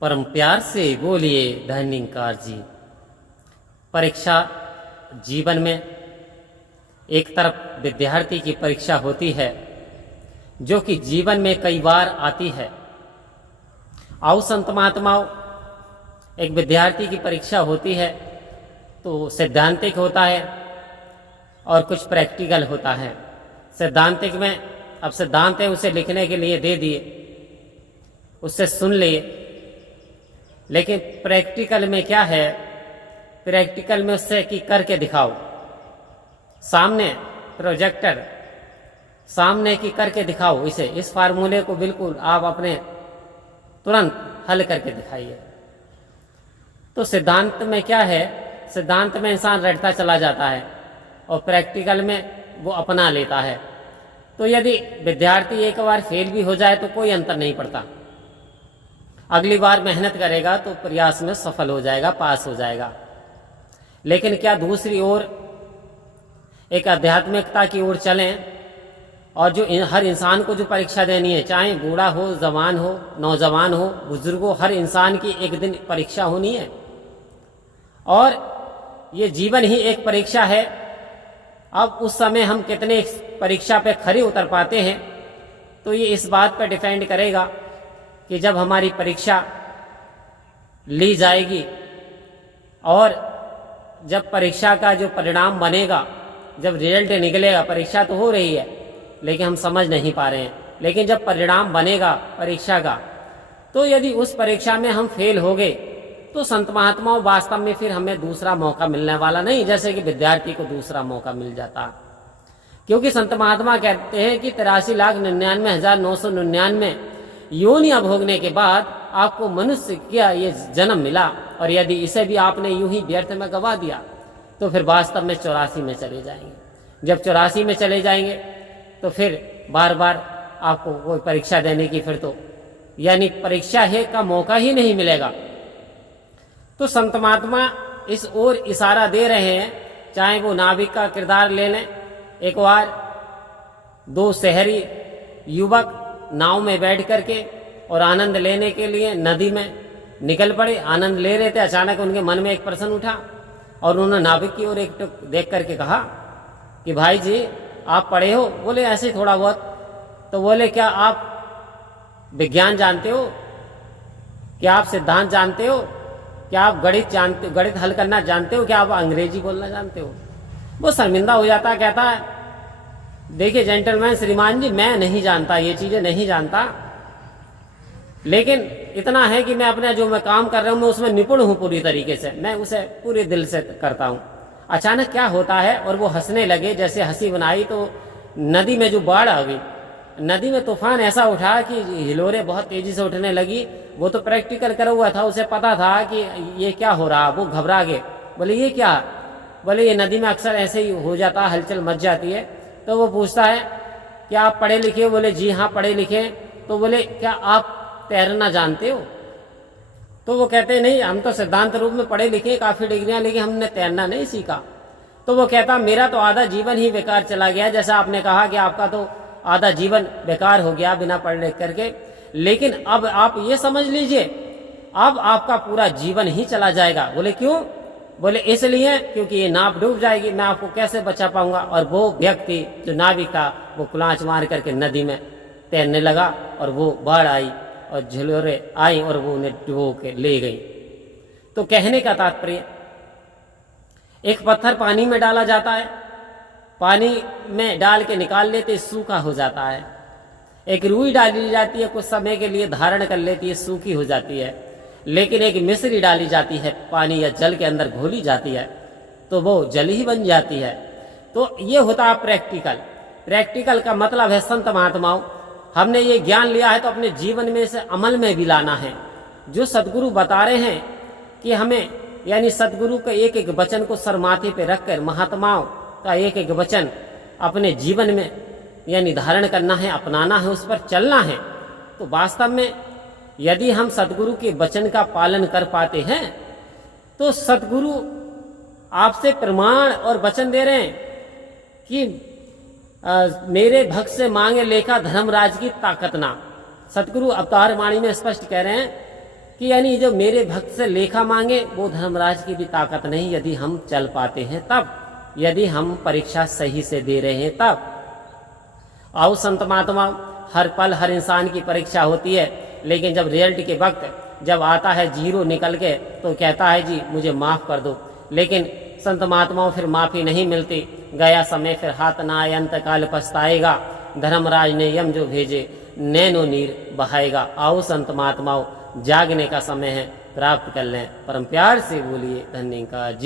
परम प्यार से बोलिए धन्यकार जी। परीक्षा जीवन में एक तरफ विद्यार्थी की परीक्षा होती है जो कि जीवन में कई बार आती है। आओ संत महात्माओं, एक विद्यार्थी की परीक्षा होती है तो सैद्धांतिक होता है और कुछ प्रैक्टिकल होता है। सैद्धांतिक में अब सिद्धांत है उसे लिखने के लिए दे दिए, उससे सुन लिए, लेकिन प्रैक्टिकल में क्या है, प्रैक्टिकल में उससे कि करके दिखाओ, सामने प्रोजेक्टर सामने की करके दिखाओ, इसे इस फार्मूले को बिल्कुल आप अपने तुरंत हल करके दिखाइए। तो सिद्धांत में क्या है, सिद्धांत में इंसान रटता चला जाता है और प्रैक्टिकल में वो अपना लेता है। तो यदि विद्यार्थी एक बार फेल भी हो जाए तो कोई अंतर नहीं पड़ता, अगली बार मेहनत करेगा तो प्रयास में सफल हो जाएगा, पास हो जाएगा। लेकिन क्या दूसरी ओर एक आध्यात्मिकता की ओर चलें और जो हर इंसान को जो परीक्षा देनी है, चाहे बूढ़ा हो, जवान हो, नौजवान हो, बुजुर्ग हो, हर इंसान की एक दिन परीक्षा होनी है और ये जीवन ही एक परीक्षा है। अब उस समय हम कितने परीक्षा पे खरे उतर पाते हैं तो ये इस बात पर डिपेंड करेगा कि जब हमारी परीक्षा ली जाएगी और जब परीक्षा का जो परिणाम बनेगा, जब रिजल्ट निकलेगा, परीक्षा तो हो रही है लेकिन हम समझ नहीं पा रहे हैं, लेकिन जब परिणाम बनेगा परीक्षा का, तो यदि उस परीक्षा में हम फेल हो गए तो संत महात्माओं वास्तव में फिर हमें दूसरा मौका मिलने वाला नहीं, जैसे कि विद्यार्थी को दूसरा मौका मिल जाता। क्योंकि संत महात्मा कहते हैं कि 83,99,999 योनियां भोगने के बाद आपको मनुष्य क्या ये जन्म मिला, और यदि इसे भी आपने यूं ही व्यर्थ में गवा दिया तो फिर वास्तव में 84 में चले जाएंगे। जब 84 में चले जाएंगे तो फिर बार बार आपको कोई परीक्षा देने की फिर तो यानी परीक्षा है का मौका ही नहीं मिलेगा। तो संत महात्मा इस ओर इशारा दे रहे हैं, चाहे वो नाविक का किरदार ले लें। एक बार दो शहरी युवक नाव में बैठ करके और आनंद लेने के लिए नदी में निकल पड़े। आनंद ले रहे थे, अचानक उनके मन में एक प्रश्न उठा और उन्होंने नाविक की ओर एक टुक देख करके कहा कि भाई जी आप पढ़े हो? बोले ऐसे थोड़ा बहुत। तो बोले क्या आप विज्ञान जानते हो, क्या आप सिद्धांत जानते हो, क्या आप गणित जानते हो, गणित हल करना जानते हो, क्या आप अंग्रेजी बोलना जानते हो? वो शर्मिंदा हो जाता, कहता है देखिए जेंटलमैन श्रीमान जी, मैं नहीं जानता, ये चीजें नहीं जानता, लेकिन इतना है कि मैं अपना जो मैं काम कर रहा हूं मैं उसमें निपुण हूं पूरी तरीके से, मैं उसे पूरे दिल से करता हूं। अचानक क्या होता है, और वो हंसने लगे। जैसे हंसी बनाई तो नदी में जो बाढ़ आ गई, नदी में तूफान ऐसा उठा कि हिलोरें बहुत तेजी से उठने लगी। वो तो प्रैक्टिकल करा हुआ था, उसे पता था कि ये क्या हो रहा। वो घबरा गए, बोले ये क्या? बोले ये नदी में अक्सर ऐसे ही हो जाता, हलचल मच जाती है। तो वो पूछता है क्या आप पढ़े लिखे? बोले जी हाँ पढ़े लिखे। तो बोले क्या आप तैरना जानते हो? तो वो कहते हैं नहीं, हम तो सिद्धांत रूप में पढ़े लिखे, काफी डिग्रियां, लेकिन हमने तैरना नहीं सीखा। तो वो कहता मेरा तो आधा जीवन ही बेकार चला गया, जैसा आपने कहा कि आपका तो आधा जीवन बेकार हो गया बिना पढ़ लिख करके, लेकिन अब आप ये समझ लीजिए अब आपका पूरा जीवन ही चला जाएगा। बोले क्यों? बोले इसलिए क्योंकि ये नाव डूब जाएगी, मैं आपको कैसे बचा पाऊंगा। और वो व्यक्ति जो नाविक था वो कुलांच मार करके नदी में तैरने लगा और वो बाढ़ आई और झिलोरे आई और वो उन्हें डुबो के ले गई। तो कहने का तात्पर्य, एक पत्थर पानी में डाला जाता है, पानी में डाल के निकाल लेते सूखा हो जाता है। एक रुई डाली जाती है, कुछ समय के लिए धारण कर लेती है, सूखी हो जाती है। लेकिन एक मिश्री डाली जाती है, पानी या जल के अंदर घोली जाती है, तो वो जल ही बन जाती है। तो ये होता है प्रैक्टिकल। प्रैक्टिकल का मतलब है संत महात्माओं, हमने ये ज्ञान लिया है तो अपने जीवन में इसे अमल में भी लाना है। जो सदगुरु बता रहे हैं कि हमें यानी सदगुरु के एक एक वचन को सर माथे पे रखकर महात्माओं का एक एक वचन अपने जीवन में यानी धारण करना है, अपनाना है, उस पर चलना है। तो वास्तव में यदि हम सदगुरु के वचन का पालन कर पाते हैं तो सदगुरु आपसे प्रमाण और वचन दे रहे हैं कि मेरे भक्त से मांगे लेखा धर्मराज की ताकत ना। सतगुरु अवतार वाणी में स्पष्ट कह रहे हैं कि यानी जो मेरे भक्त से लेखा मांगे वो धर्मराज की भी ताकत नहीं, यदि हम चल पाते हैं तब, यदि हम परीक्षा सही से दे रहे हैं तब। आओ संत महात्मा, हर पल हर इंसान की परीक्षा होती है, लेकिन जब रिजल्ट के वक्त जब आता है जीरो निकल के तो कहता है जी मुझे माफ़ कर दो, लेकिन संत महात्माओं फिर माफ़ी नहीं मिलती। गया समय फिर हाथ ना आए, अंत काल पछताएगा, धर्मराज ने यम जो भेजे नैनो नीर बहाएगा। आओ संत महात्माओं, जागने का समय है, प्राप्त कर लें। परम प्यार से बोलिए धन्य का जी।